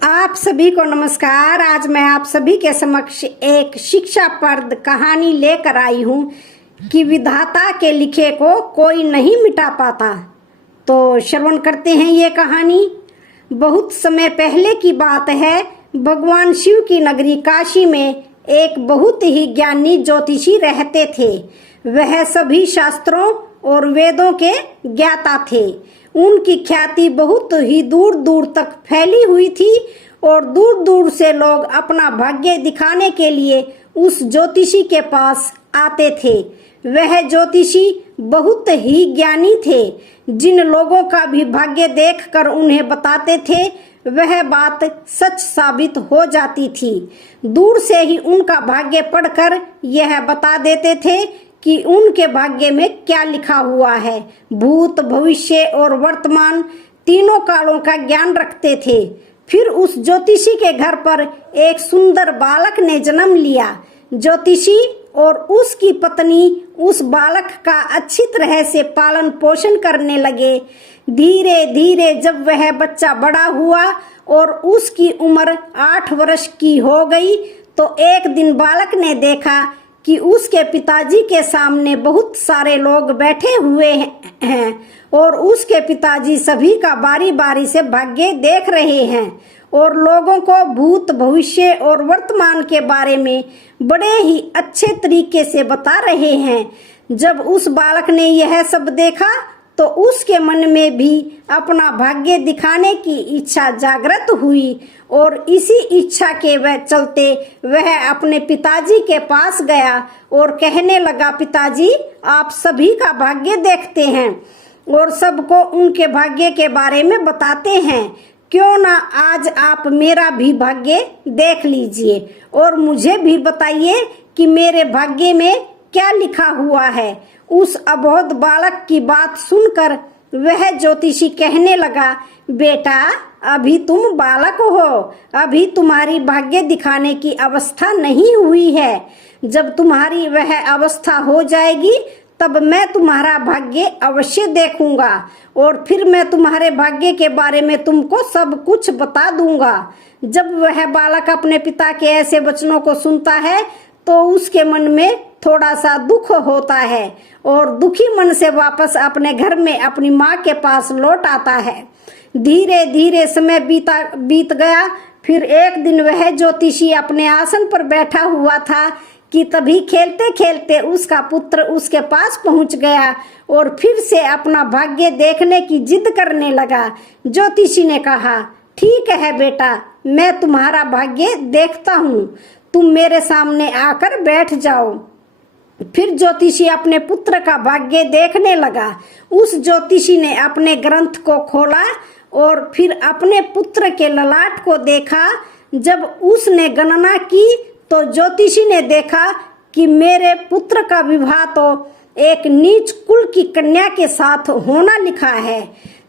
आप सभी को नमस्कार। आज मैं आप सभी के समक्ष एक शिक्षाप्रद कहानी लेकर आई हूँ कि विधाता के लिखे को कोई नहीं मिटा पाता। तो श्रवण करते हैं ये कहानी। बहुत समय पहले की बात है। भगवान शिव की नगरी काशी में एक बहुत ही ज्ञानी ज्योतिषी रहते थे। वह सभी शास्त्रों और वेदों के ज्ञाता थे। उनकी ख्याति बहुत ही दूर दूर तक फैली हुई थी और दूर दूर से लोग अपना भाग्य दिखाने के लिए उस ज्योतिषी के पास आते थे। वह ज्योतिषी बहुत ही ज्ञानी थे। जिन लोगों का भी भाग्य देखकर उन्हें बताते थे वह बात सच साबित हो जाती थी। दूर से ही उनका भाग्य पढ़कर यह बता देते थे कि उनके भाग्य में क्या लिखा हुआ है। भूत, भविष्य और वर्तमान तीनों कालों का ज्ञान रखते थे। फिर उस ज्योतिषी के घर पर एक सुंदर बालक ने जन्म लिया। ज्योतिषी और उसकी पत्नी उस बालक का अच्छी तरह से पालन पोषण करने लगे। धीरे धीरे जब वह बच्चा बड़ा हुआ और उसकी उम्र 8 वर्ष की हो गई तो एक दिन बालक ने देखा कि उसके पिताजी के सामने बहुत सारे लोग बैठे हुए हैं और उसके पिताजी सभी का बारी बारी से भाग्य देख रहे हैं और लोगों को भूत, भविष्य और वर्तमान के बारे में बड़े ही अच्छे तरीके से बता रहे हैं। जब उस बालक ने यह सब देखा तो उसके मन में भी अपना भाग्य दिखाने की इच्छा जागृत हुई और इसी इच्छा के वह चलते वह अपने पिताजी के पास गया और कहने लगा, पिताजी आप सभी का भाग्य देखते हैं और सबको उनके भाग्य के बारे में बताते हैं। क्यों ना आज आप मेरा भी भाग्य देख लीजिए और मुझे भी बताइए कि मेरे भाग्य में क्या लिखा हुआ है। उस अबोध बालक की बात सुनकर वह ज्योतिषी कहने लगा, बेटा अभी तुम बालक हो, अभी तुम्हारी भाग्य दिखाने की अवस्था नहीं हुई है। जब तुम्हारी वह अवस्था हो जाएगी तब मैं तुम्हारा भाग्य अवश्य देखूंगा और फिर मैं तुम्हारे भाग्य के बारे में तुमको सब कुछ बता दूंगा। जब वह बालक अपने पिता के ऐसे वचनों को सुनता है तो उसके मन में थोड़ा सा दुख होता है और दुखी मन से वापस अपने घर में अपनी माँ के पास लौट आता है। धीरे धीरे समय बीत गया। फिर एक दिन वह ज्योतिषी अपने आसन पर बैठा हुआ था कि तभी खेलते खेलते उसका पुत्र उसके पास पहुंच गया और फिर से अपना भाग्य देखने की जिद करने लगा। ज्योतिषी ने कहा, ठीक है बेटा, मैं तुम्हारा भाग्य देखता हूँ, तुम मेरे सामने आकर बैठ जाओ। फिर ज्योतिषी अपने पुत्र का भाग्य देखने लगा। उस ज्योतिषी ने अपने ग्रंथ को खोला और फिर अपने पुत्र के ललाट को देखा। जब उसने गणना की तो ज्योतिषी ने देखा कि मेरे पुत्र का विवाह तो एक नीच कुल की कन्या के साथ होना लिखा है।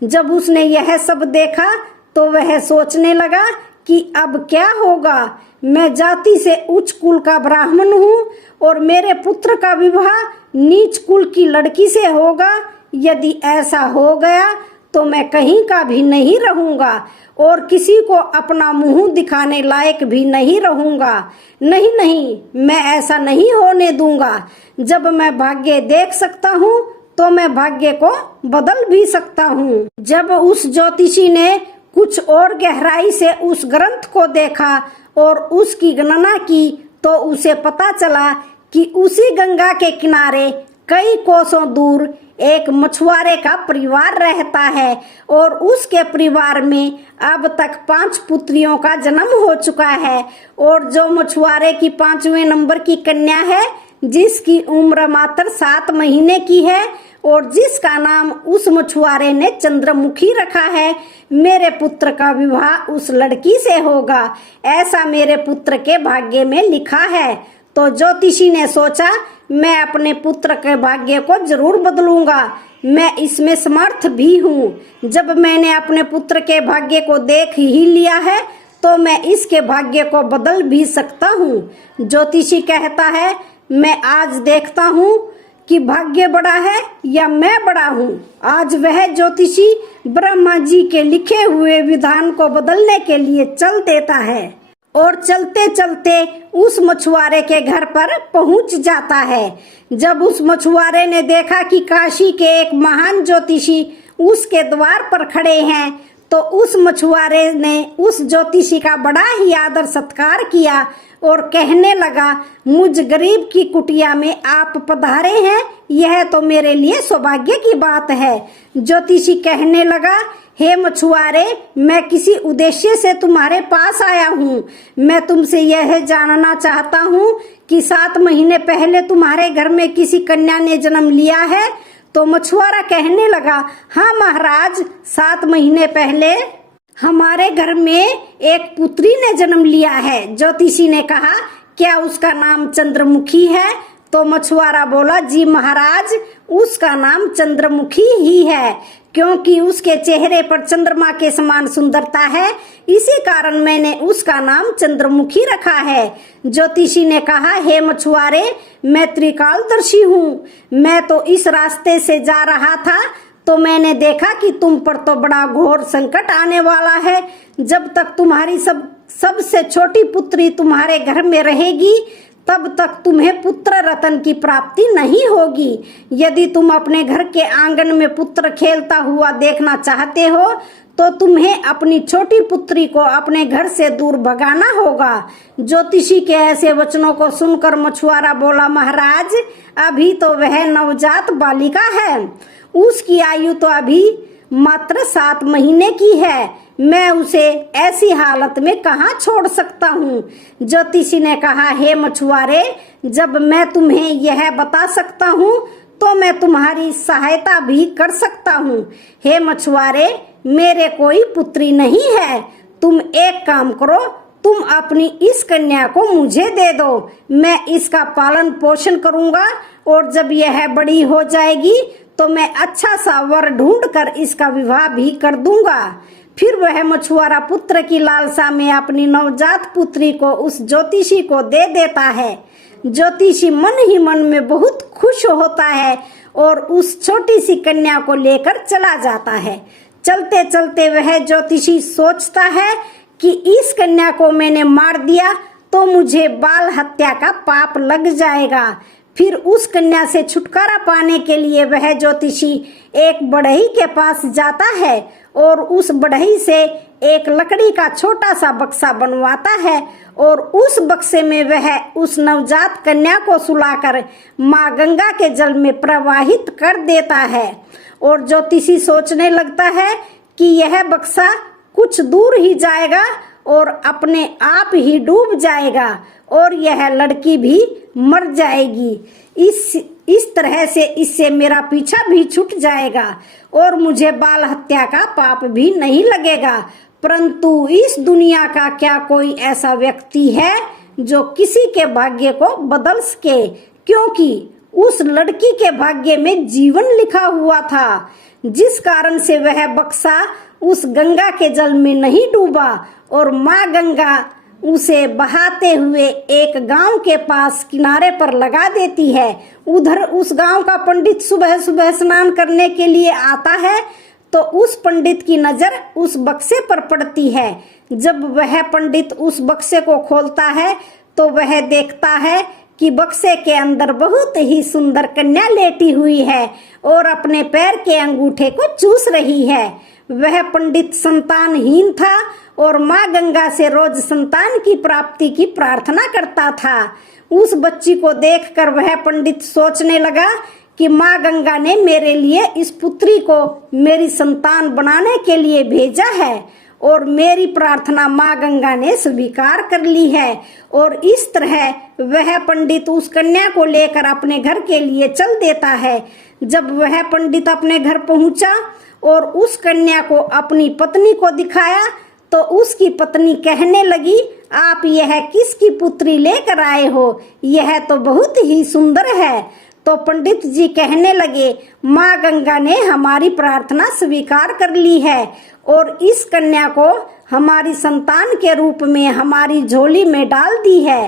जब उसने यह सब देखा तो वह सोचने लगा कि अब क्या होगा। मैं जाति से उच्च कुल का ब्राह्मण हूँ और मेरे पुत्र का विवाह नीच कुल की लड़की से होगा। यदि ऐसा हो गया तो मैं कहीं का भी नहीं रहूंगा और किसी को अपना मुंह दिखाने लायक भी नहीं रहूंगा। नहीं नहीं, मैं ऐसा नहीं होने दूंगा। जब मैं भाग्य देख सकता हूँ तो मैं भाग्य को बदल भी सकता हूँ। जब उस ज्योतिषी ने कुछ और गहराई से उस ग्रंथ को देखा और उसकी गणना की तो उसे पता चला कि उसी गंगा के किनारे कई कोसों दूर एक मछुआरे का परिवार रहता है और उसके परिवार में अब तक 5 पुत्रियों का जन्म हो चुका है और जो मछुआरे की 5वें नंबर की कन्या है, जिसकी उम्र मात्र 7 महीने की है और जिसका नाम उस मछुआरे ने चंद्रमुखी रखा है, मेरे पुत्र का विवाह उस लड़की से होगा। ऐसा मेरे पुत्र के भाग्य में लिखा है। तो ज्योतिषी ने सोचा, मैं अपने पुत्र के भाग्य को जरूर बदलूंगा। मैं इसमें समर्थ भी हूँ। जब मैंने अपने पुत्र के भाग्य को देख ही लिया है तो मैं इसके भाग्य को बदल भी सकता हूँ। ज्योतिषी कहता है, मैं आज देखता हूँ कि भाग्य बड़ा है या मैं बड़ा हूँ। आज वह ज्योतिषी ब्रह्मा जी के लिखे हुए विधान को बदलने के लिए चल देता है और चलते चलते उस मछुआरे के घर पर पहुंच जाता है। जब उस मछुआरे ने देखा कि काशी के एक महान ज्योतिषी उसके द्वार पर खड़े हैं, तो उस मछुआरे ने उस ज्योतिषी का बड़ा ही आदर सत्कार किया और कहने लगा, मुझ गरीब की कुटिया में आप पधारे हैं, यह तो मेरे लिए सौभाग्य की बात है। ज्योतिषी कहने लगा, हे मछुआरे, मैं किसी उद्देश्य से तुम्हारे पास आया हूँ। मैं तुमसे यह जानना चाहता हूँ कि 7 महीने पहले तुम्हारे घर में किसी कन्या ने जन्म लिया है। तो मछुआरा कहने लगा, हाँ महाराज, 7 महीने पहले हमारे घर में एक पुत्री ने जन्म लिया है। ज्योतिषी ने कहा, क्या उसका नाम चंद्रमुखी है? तो मछुआरा बोला, जी महाराज, उसका नाम चंद्रमुखी ही है, क्योंकि उसके चेहरे पर चंद्रमा के समान सुंदरता है, इसी कारण मैंने उसका नाम चंद्रमुखी रखा है। ज्योतिषी ने कहा, हे मछुआरे, मैं त्रिकालदर्शी हूँ। मैं तो इस रास्ते से जा रहा था तो मैंने देखा कि तुम पर तो बड़ा घोर संकट आने वाला है। जब तक तुम्हारी सबसे छोटी पुत्री तुम्हारे घर में रहेगी, तब तक तुम्हें पुत्र रत्न की प्राप्ति नहीं होगी। यदि तुम अपने घर के आंगन में पुत्र खेलता हुआ देखना चाहते हो तो तुम्हें अपनी छोटी पुत्री को अपने घर से दूर भगाना होगा। ज्योतिषी के ऐसे वचनों को सुनकर मछुआरा बोला, महाराज, अभी तो वह नवजात बालिका है, उसकी आयु तो अभी मात्र 7 महीने की है, मैं उसे ऐसी हालत में कहाँ छोड़ सकता हूँ। ज्योतिषी ने कहा, हे मछुआरे, जब मैं तुम्हें यह बता सकता हूँ तो मैं तुम्हारी सहायता भी कर सकता हूँ। हे मछुआरे, मेरे कोई पुत्री नहीं है, तुम एक काम करो, तुम अपनी इस कन्या को मुझे दे दो, मैं इसका पालन पोषण करूंगा और जब यह बड़ी हो जाएगी तो मैं अच्छा सा वर ढूंढकर इसका विवाह भी कर दूंगा। फिर वह मछुआरा पुत्र की लालसा में अपनी नवजात पुत्री को उस ज्योतिषी को दे देता है। ज्योतिषी मन ही मन में बहुत खुश होता है और उस छोटी सी कन्या को लेकर चला जाता है। चलते चलते वह ज्योतिषी सोचता है कि इस कन्या को मैंने मार दिया तो मुझे बाल हत्या का पाप लग जाएगा। फिर उस कन्या से छुटकारा पाने के लिए वह ज्योतिषी एक बढ़ई के पास जाता है और उस बढ़ई से एक लकड़ी का छोटा सा बक्सा बनवाता है और उस बक्से में वह उस नवजात कन्या को सुलाकर माँ गंगा के जल में प्रवाहित कर देता है। और ज्योतिषी सोचने लगता है कि यह बक्सा कुछ दूर ही जाएगा और अपने आप ही डूब जाएगा और यह लड़की भी मर जाएगी। इस तरह से इससे मेरा पीछा भी छूट जाएगा और मुझे बाल हत्या का पाप भी नहीं लगेगा। परंतु इस दुनिया का क्या कोई ऐसा व्यक्ति है जो किसी के भाग्य को बदल सके, क्योंकि उस लड़की के भाग्य में जीवन लिखा हुआ था, जिस कारण से वह बक्सा उस गंगा के जल में नहीं डूबा और माँ गंगा उसे बहाते हुए एक गांव के पास किनारे पर लगा देती है। उधर उस गांव का पंडित सुबह सुबह स्नान करने के लिए आता है तो उस पंडित की नजर उस बक्से पर पड़ती है। जब वह पंडित उस बक्से को खोलता है तो वह देखता है कि बक्से के अंदर बहुत ही सुंदर कन्या लेटी हुई है और अपने पैर के अंगूठे को चूस रही है। वह पंडित संतानहीन था और माँ गंगा से रोज संतान की प्राप्ति की प्रार्थना करता था। उस बच्ची को देखकर वह पंडित सोचने लगा कि माँ गंगा ने मेरे लिए इस पुत्री को मेरी संतान बनाने के लिए भेजा है और मेरी प्रार्थना माँ गंगा ने स्वीकार कर ली है। और इस तरह वह पंडित उस कन्या को लेकर अपने घर के लिए चल देता है। जब वह पंडित अपने घर पहुंचा और उस कन्या को अपनी पत्नी को दिखाया तो उसकी पत्नी कहने लगी, आप यह किसकी पुत्री लेकर आए हो? यह तो बहुत ही सुंदर है। तो पंडित जी कहने लगे, माँ गंगा ने हमारी प्रार्थना स्वीकार कर ली है और इस कन्या को हमारी संतान के रूप में हमारी झोली में डाल दी है।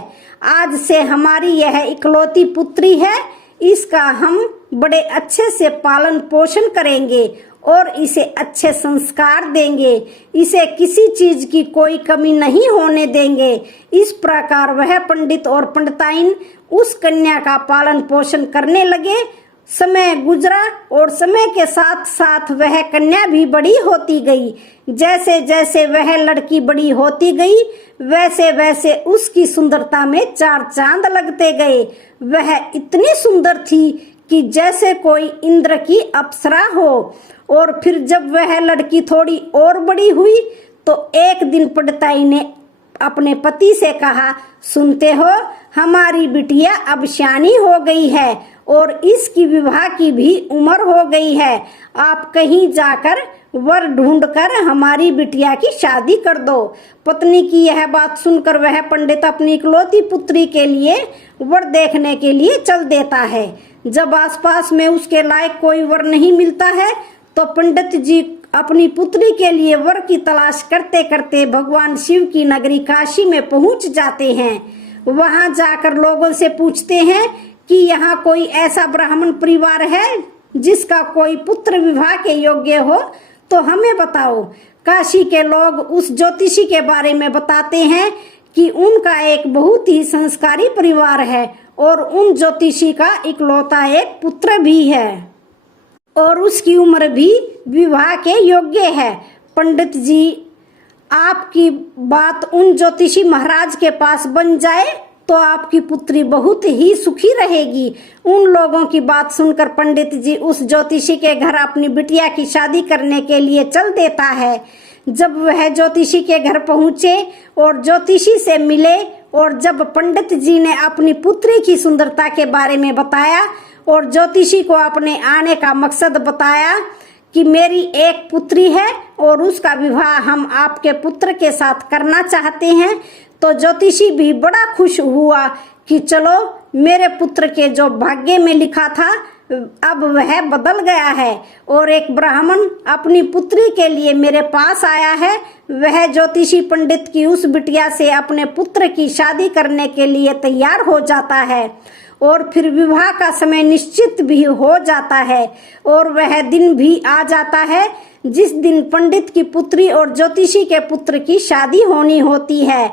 आज से हमारी यह इकलौती पुत्री है, इसका हम बड़े अच्छे से पालन पोषण करेंगे और इसे अच्छे संस्कार देंगे, इसे किसी चीज की कोई कमी नहीं होने देंगे। इस प्रकार वह पंडित और पंडिताइन उस कन्या का पालन पोषण करने लगे। समय गुजरा और समय के साथ साथ वह कन्या भी बड़ी होती गई। जैसे जैसे वह लड़की बड़ी होती गई वैसे वैसे उसकी सुंदरता में चार चांद लगते गए। वह इतनी सुंदर थी कि जैसे कोई इंद्र की अप्सरा हो। और फिर जब वह लड़की थोड़ी और बड़ी हुई तो एक दिन पंडिताई ने अपने पति से कहा, सुनते हो, हमारी बिटिया अब सियानी हो गई है और इसकी विवाह की भी उम्र हो गई है। आप कहीं जाकर वर ढूंढकर हमारी बिटिया की शादी कर दो। पत्नी की यह बात सुनकर वह पंडित अपनी इकलौती पुत्री के लिए वर देखने के लिए चल देता है। जब आसपास में उसके लायक कोई वर नहीं मिलता है तो पंडित जी अपनी पुत्री के लिए वर की तलाश करते करते भगवान शिव की नगरी काशी में पहुंच जाते हैं। वहां जाकर लोगों से पूछते हैं कि यहाँ कोई ऐसा ब्राह्मण परिवार है जिसका कोई पुत्र विवाह के योग्य हो तो हमें बताओ। काशी के लोग उस ज्योतिषी के बारे में बताते हैं कि उनका एक बहुत ही संस्कारी परिवार है और उन ज्योतिषी का इकलौता एक पुत्र भी है और उसकी उम्र भी विवाह के योग्य है। पंडित जी, आपकी बात उन ज्योतिषी महाराज के पास बन जाए तो आपकी पुत्री बहुत ही सुखी रहेगी। उन लोगों की बात सुनकर पंडित जी उस ज्योतिषी के घर अपनी बिटिया की शादी करने के लिए चल देता है। जब वह ज्योतिषी के घर पहुंचे और ज्योतिषी से मिले और जब पंडित जी ने अपनी पुत्री की सुंदरता के बारे में बताया और ज्योतिषी को अपने आने का मकसद बताया कि मेरी एक पुत्री है और उसका विवाह हम आपके पुत्र के साथ करना चाहते हैं, तो ज्योतिषी भी बड़ा खुश हुआ कि चलो, मेरे पुत्र के जो भाग्य में लिखा था अब वह बदल गया है और एक ब्राह्मण अपनी पुत्री के लिए मेरे पास आया है। वह ज्योतिषी पंडित की उस बिटिया से अपने पुत्र की शादी करने के लिए तैयार हो जाता है और फिर विवाह का समय निश्चित भी हो जाता है और वह दिन भी आ जाता है जिस दिन पंडित की पुत्री और ज्योतिषी के पुत्र की शादी होनी होती है।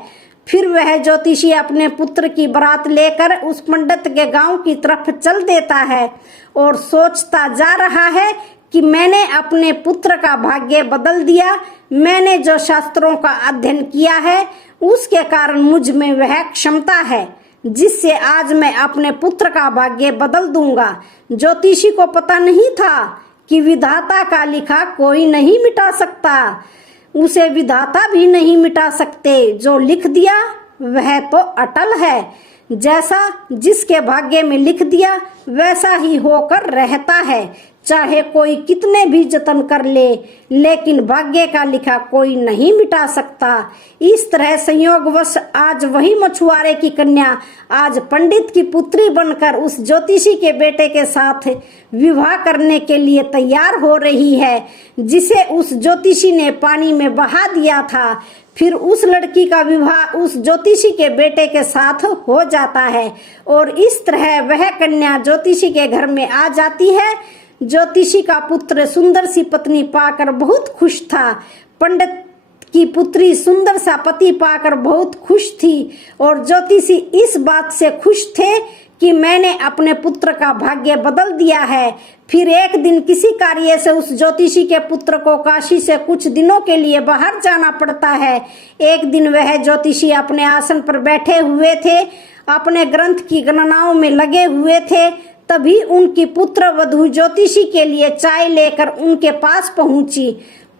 फिर वह ज्योतिषी अपने पुत्र की बारात लेकर उस पंडित के गांव की तरफ चल देता है और सोचता जा रहा है कि मैंने अपने पुत्र का भाग्य बदल दिया। मैंने जो शास्त्रों का अध्ययन किया है उसके कारण मुझ में वह क्षमता है जिससे आज मैं अपने पुत्र का भाग्य बदल दूंगा। ज्योतिषी को पता नहीं था कि विधाता का लिखा कोई नहीं मिटा सकता, उसे विधाता भी नहीं मिटा सकते। जो लिख दिया वह तो अटल है, जैसा जिसके भाग्य में लिख दिया वैसा ही होकर रहता है, चाहे कोई कितने भी जतन कर ले, लेकिन भाग्य का लिखा कोई नहीं मिटा सकता। इस तरह संयोगवश आज वही मछुआरे की कन्या आज पंडित की पुत्री बनकर उस ज्योतिषी के बेटे के साथ विवाह करने के लिए तैयार हो रही है, जिसे उस ज्योतिषी ने पानी में बहा दिया था। फिर उस लड़की का विवाह उस ज्योतिषी के बेटे के साथ हो जाता है और इस तरह वह कन्या ज्योतिषी के घर में आ जाती है। ज्योतिषी का पुत्र सुंदर सी पत्नी पाकर बहुत खुश था। पंडित की पुत्री सुंदर सा पति पाकर बहुत खुश थी और ज्योतिषी इस बात से खुश थे कि मैंने अपने पुत्र का भाग्य बदल दिया है। फिर एक दिन किसी कार्य से उस ज्योतिषी के पुत्र को काशी से कुछ दिनों के लिए बाहर जाना पड़ता है। एक दिन वह ज्योतिषी अपने आसन पर बैठे हुए थे, अपने ग्रंथ की गणनाओं में लगे हुए थे। तभी उनकी पुत्र वधू ज्योतिषी के लिए चाय लेकर उनके पास पहुंची।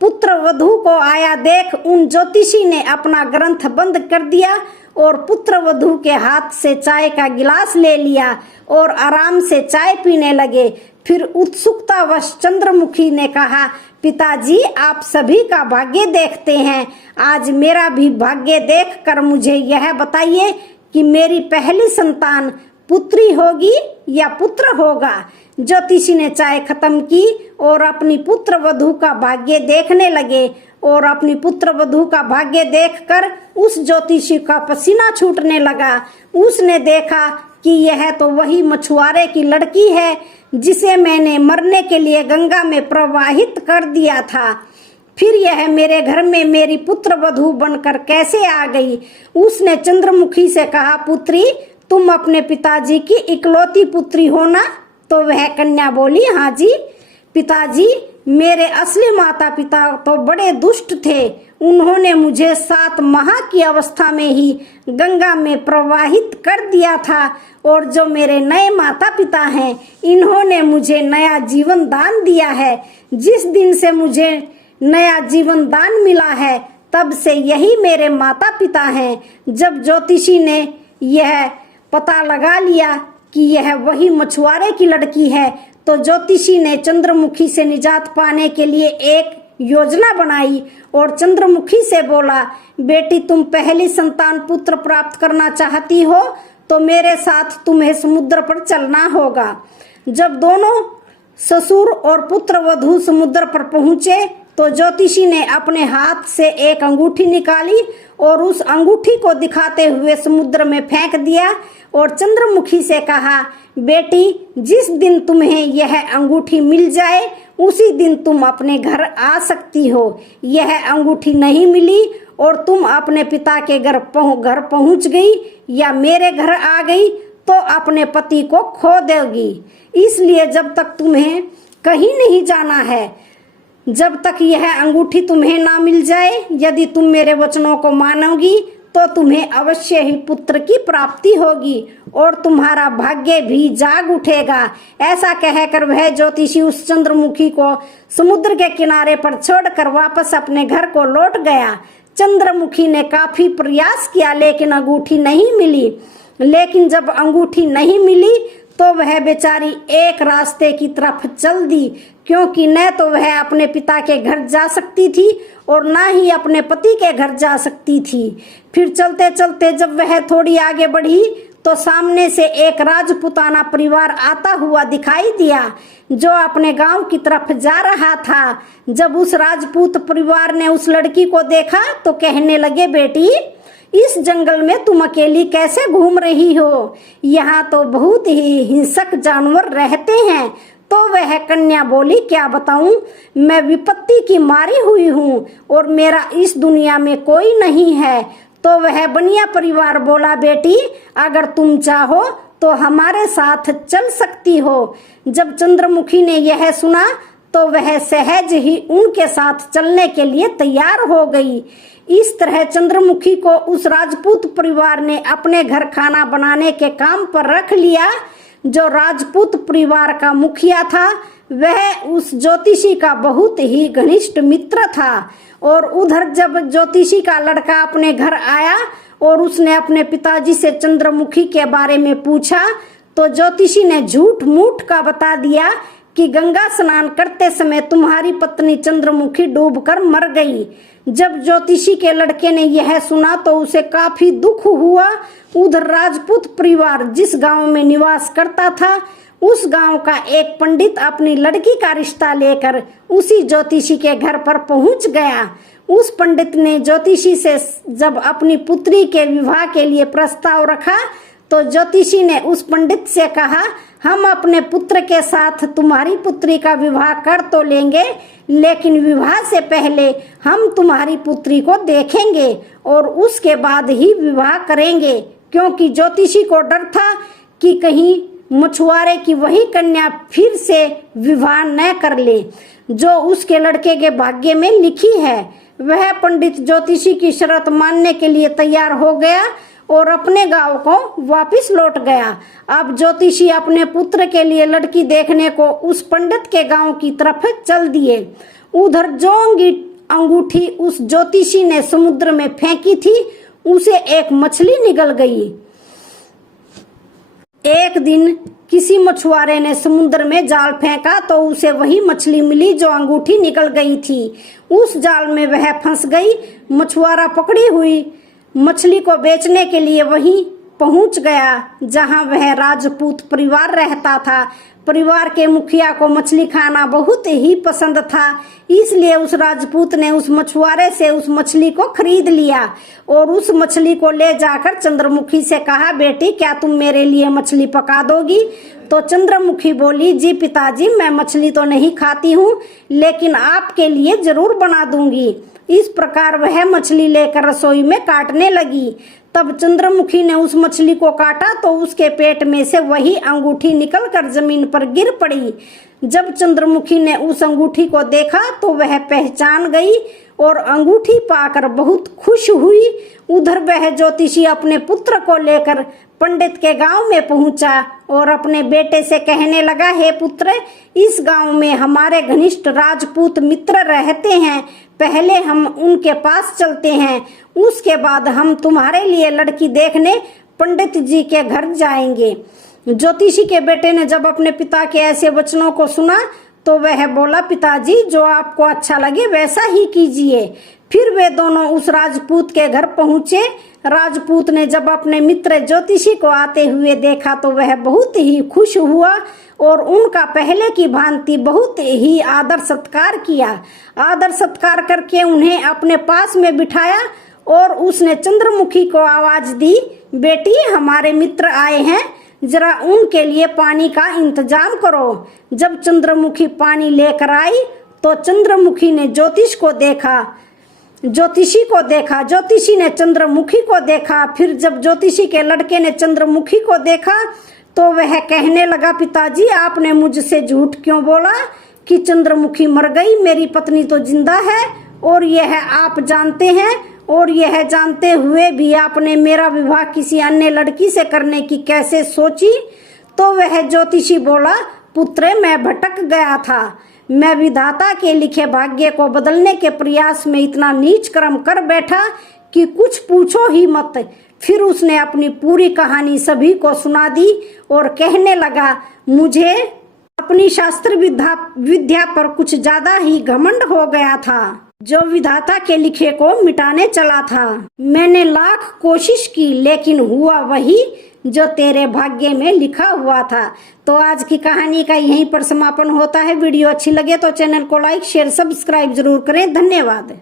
पुत्र वधू को आया देख उन ज्योतिषी ने अपना ग्रंथ बंद कर दिया और पुत्र वधू के हाथ से चाय का गिलास ले लिया और आराम से चाय पीने लगे। फिर उत्सुकतावश चंद्रमुखी ने कहा, पिताजी आप सभी का भाग्य देखते हैं, आज मेरा भी भाग्य देखकर मुझे यह बताइए कि मेरी पहली संतान पुत्री होगी या पुत्र होगा। ज्योतिषी ने चाय खत्म की और अपनी पुत्र वधू का भाग्य देखने लगे और अपनी पुत्र वधू का भाग्य देखकर उस ज्योतिषी का पसीना छूटने लगा। उसने देखा कि यह तो वही मछुआरे की लड़की है जिसे मैंने मरने के लिए गंगा में प्रवाहित कर दिया था। फिर यह मेरे घर में मेरी पुत्र वधू बनकर कैसे आ गई? उसने चंद्रमुखी से कहा, पुत्री, तुम अपने पिताजी की इकलौती पुत्री हो ना? तो वह कन्या बोली, हाँ जी पिताजी, मेरे असली माता पिता तो बड़े दुष्ट थे। उन्होंने मुझे 7 माह की अवस्था में ही गंगा में प्रवाहित कर दिया था, और जो मेरे नए माता पिता हैं, इन्होंने मुझे नया जीवन दान दिया है। जिस दिन से मुझे नया जीवन दान मिला है, तब से यही मेरे माता पिता हैं। जब ज्योतिषी ने यह पता लगा लिया कि यह वही मछुआरे की लड़की है, तो ज्योतिषी ने चंद्रमुखी से निजात पाने के लिए एक योजना बनाई और चंद्रमुखी से बोला, बेटी, तुम पहली संतान पुत्र प्राप्त करना चाहती हो तो मेरे साथ तुम्हें समुद्र पर चलना होगा। जब दोनों ससुर और पुत्र वधू समुद्र पर पहुंचे तो ज्योतिषी ने अपने हाथ से एक अंगूठी निकाली और उस अंगूठी को दिखाते हुए समुद्र में फेंक दिया और चंद्रमुखी से कहा, बेटी, जिस दिन तुम्हें यह अंगूठी मिल जाए उसी दिन तुम अपने घर आ सकती हो। यह अंगूठी नहीं मिली और तुम अपने पिता के घर पहुंच गई या मेरे घर आ गई तो अपने पति को खो दोगी। इसलिए जब तक तुम्हें कहीं नहीं जाना है, जब तक यह अंगूठी तुम्हें ना मिल जाए, यदि तुम मेरे वचनों को मानोगी तो तुम्हें अवश्य ही पुत्र की प्राप्ति होगी और तुम्हारा भाग्य भी जाग उठेगा। ऐसा कहकर वह ज्योतिषी उस चंद्रमुखी को समुद्र के किनारे पर छोड़कर वापस अपने घर को लौट गया। चंद्रमुखी ने काफी प्रयास किया लेकिन अंगूठी नहीं मिली। लेकिन जब अंगूठी नहीं मिली तो वह बेचारी एक रास्ते की तरफ चल दी, क्योंकि न तो वह अपने पिता के घर जा सकती थी और न ही अपने पति के घर जा सकती थी। फिर चलते चलते जब वह थोड़ी आगे बढ़ी तो सामने से एक राजपुताना परिवार आता हुआ दिखाई दिया जो अपने गांव की तरफ जा रहा था। जब उस राजपूत परिवार ने उस लड़की को देखा तो कहने लगे, बेटी, इस जंगल में तुम अकेली कैसे घूम रही हो? यहाँ तो बहुत ही हिंसक जानवर रहते हैं। तो वह कन्या बोली, क्या बताऊं, मैं विपत्ति की मारी हुई हूँ और मेरा इस दुनिया में कोई नहीं है। तो वह बनिया परिवार बोला, बेटी, अगर तुम चाहो तो हमारे साथ चल सकती हो। जब चंद्रमुखी ने यह सुना तो वह सहज ही उनके साथ चलने के लिए तैयार हो गई। इस तरह चंद्रमुखी को उस राजपूत परिवार ने अपने घर खाना बनाने के काम पर रख लिया। जो राजपूत परिवार का मुखिया था वह उस ज्योतिषी का बहुत ही घनिष्ठ मित्र था। और उधर जब ज्योतिषी का लड़का अपने घर आया और उसने अपने पिताजी से चंद्रमुखी के बारे में पूछा तो ज्योतिषी ने झूठ मूठ का बता दिया कि गंगा स्नान करते समय तुम्हारी पत्नी चंद्रमुखी डूबकर मर गई। जब ज्योतिषी के लड़के ने यह सुना तो उसे काफी दुख हुआ। उधर राजपूत परिवार जिस गांव में निवास करता था उस गांव का एक पंडित अपनी लड़की का रिश्ता लेकर उसी ज्योतिषी के घर पर पहुंच गया। उस पंडित ने ज्योतिषी से जब अपनी पुत्री के विवाह के लिए प्रस्ताव रखा तो ज्योतिषी ने उस पंडित से कहा, हम अपने पुत्र के साथ तुम्हारी पुत्री का विवाह कर तो लेंगे, लेकिन विवाह से पहले हम तुम्हारी पुत्री को देखेंगे और उसके बाद ही विवाह करेंगे। क्योंकि ज्योतिषी को डर था कि कहीं मछुआरे की वही कन्या फिर से विवाह न कर ले जो उसके लड़के के भाग्य में लिखी है। वह पंडित ज्योतिषी की शर्त मानने के लिए तैयार हो गया और अपने गांव को वापस लौट गया। अब ज्योतिषी अपने पुत्र के लिए लड़की देखने को उस पंडित के गांव की तरफ चल दिए। उधर जो अंगूठी उस ज्योतिषी ने समुद्र में फेंकी थी उसे एक मछली निगल गई। एक दिन किसी मछुआरे ने समुद्र में जाल फेंका तो उसे वही मछली मिली जो अंगूठी निकल गई थी। उस जाल में वह फंस गई। मछुआरा पकड़ी हुई मछली को बेचने के लिए वहीं पहुंच गया जहां वह राजपूत परिवार रहता था। परिवार के मुखिया को मछली खाना बहुत ही पसंद था, इसलिए उस राजपूत ने उस मछुआरे से उस मछली को खरीद लिया और उस मछली को ले जाकर चंद्रमुखी से कहा, बेटी क्या तुम मेरे लिए मछली पका दोगी? तो चंद्रमुखी बोली, जी पिताजी, मैं मछली तो नहीं खाती हूँ, लेकिन आपके लिए जरूर बना दूंगी। इस प्रकार वह मछली लेकर रसोई में काटने लगी। तब चंद्रमुखी ने उस मछली को काटा तो उसके पेट में से वही अंगूठी निकलकर जमीन पर गिर पड़ी। जब चंद्रमुखी ने उस अंगूठी को देखा तो वह पहचान गई और अंगूठी पाकर बहुत खुश हुई। उधर वह ज्योतिषी अपने पुत्र को लेकर पंडित के गांव में पहुंचा और अपने बेटे से कहने लगा, हे पुत्र, इस गांव में हमारे घनिष्ठ राजपूत मित्र रहते हैं, पहले हम उनके पास चलते हैं, उसके बाद हम तुम्हारे लिए लड़की देखने पंडित जी के घर जाएंगे। ज्योतिषी के बेटे ने जब अपने पिता के ऐसे वचनों को सुना तो वह बोला, पिताजी जो आपको अच्छा लगे वैसा ही कीजिए। फिर वे दोनों उस राजपूत के घर पहुंचे। राजपूत ने जब अपने मित्र ज्योतिषी को आते हुए देखा तो वह बहुत ही खुश हुआ और उनका पहले की भांति बहुत ही आदर सत्कार किया। आदर सत्कार करके उन्हें अपने पास में बिठाया और उसने चंद्रमुखी को आवाज दी, बेटी हमारे मित्र आए हैं, जरा उनके लिए पानी का इंतजाम करो। जब चंद्रमुखी पानी लेकर आई तो चंद्रमुखी ने ज्योतिषी को देखा, ज्योतिषी ने चंद्रमुखी को देखा। फिर जब ज्योतिषी के लड़के ने चंद्रमुखी को देखा तो वह कहने लगा, पिताजी आपने मुझसे झूठ क्यों बोला कि चंद्रमुखी मर गई? मेरी पत्नी तो जिंदा है और यह आप जानते हैं, और यह जानते हुए भी आपने मेरा विवाह किसी अन्य लड़की से करने की कैसे सोची? तो वह ज्योतिषी बोला, पुत्र मैं भटक गया था, मैं विधाता के लिखे भाग्य को बदलने के प्रयास में इतना नीच कर्म कर बैठा कि कुछ पूछो ही मत। फिर उसने अपनी पूरी कहानी सभी को सुना दी और कहने लगा, मुझे अपनी शास्त्र विद्या पर कुछ ज्यादा ही घमंड हो गया था, जो विधाता के लिखे को मिटाने चला था। मैंने लाख कोशिश की लेकिन हुआ वही जो तेरे भाग्य में लिखा हुआ था। तो आज की कहानी का यहीं पर समापन होता है। वीडियो अच्छी लगे तो चैनल को लाइक शेयर सब्सक्राइब जरूर करें। धन्यवाद।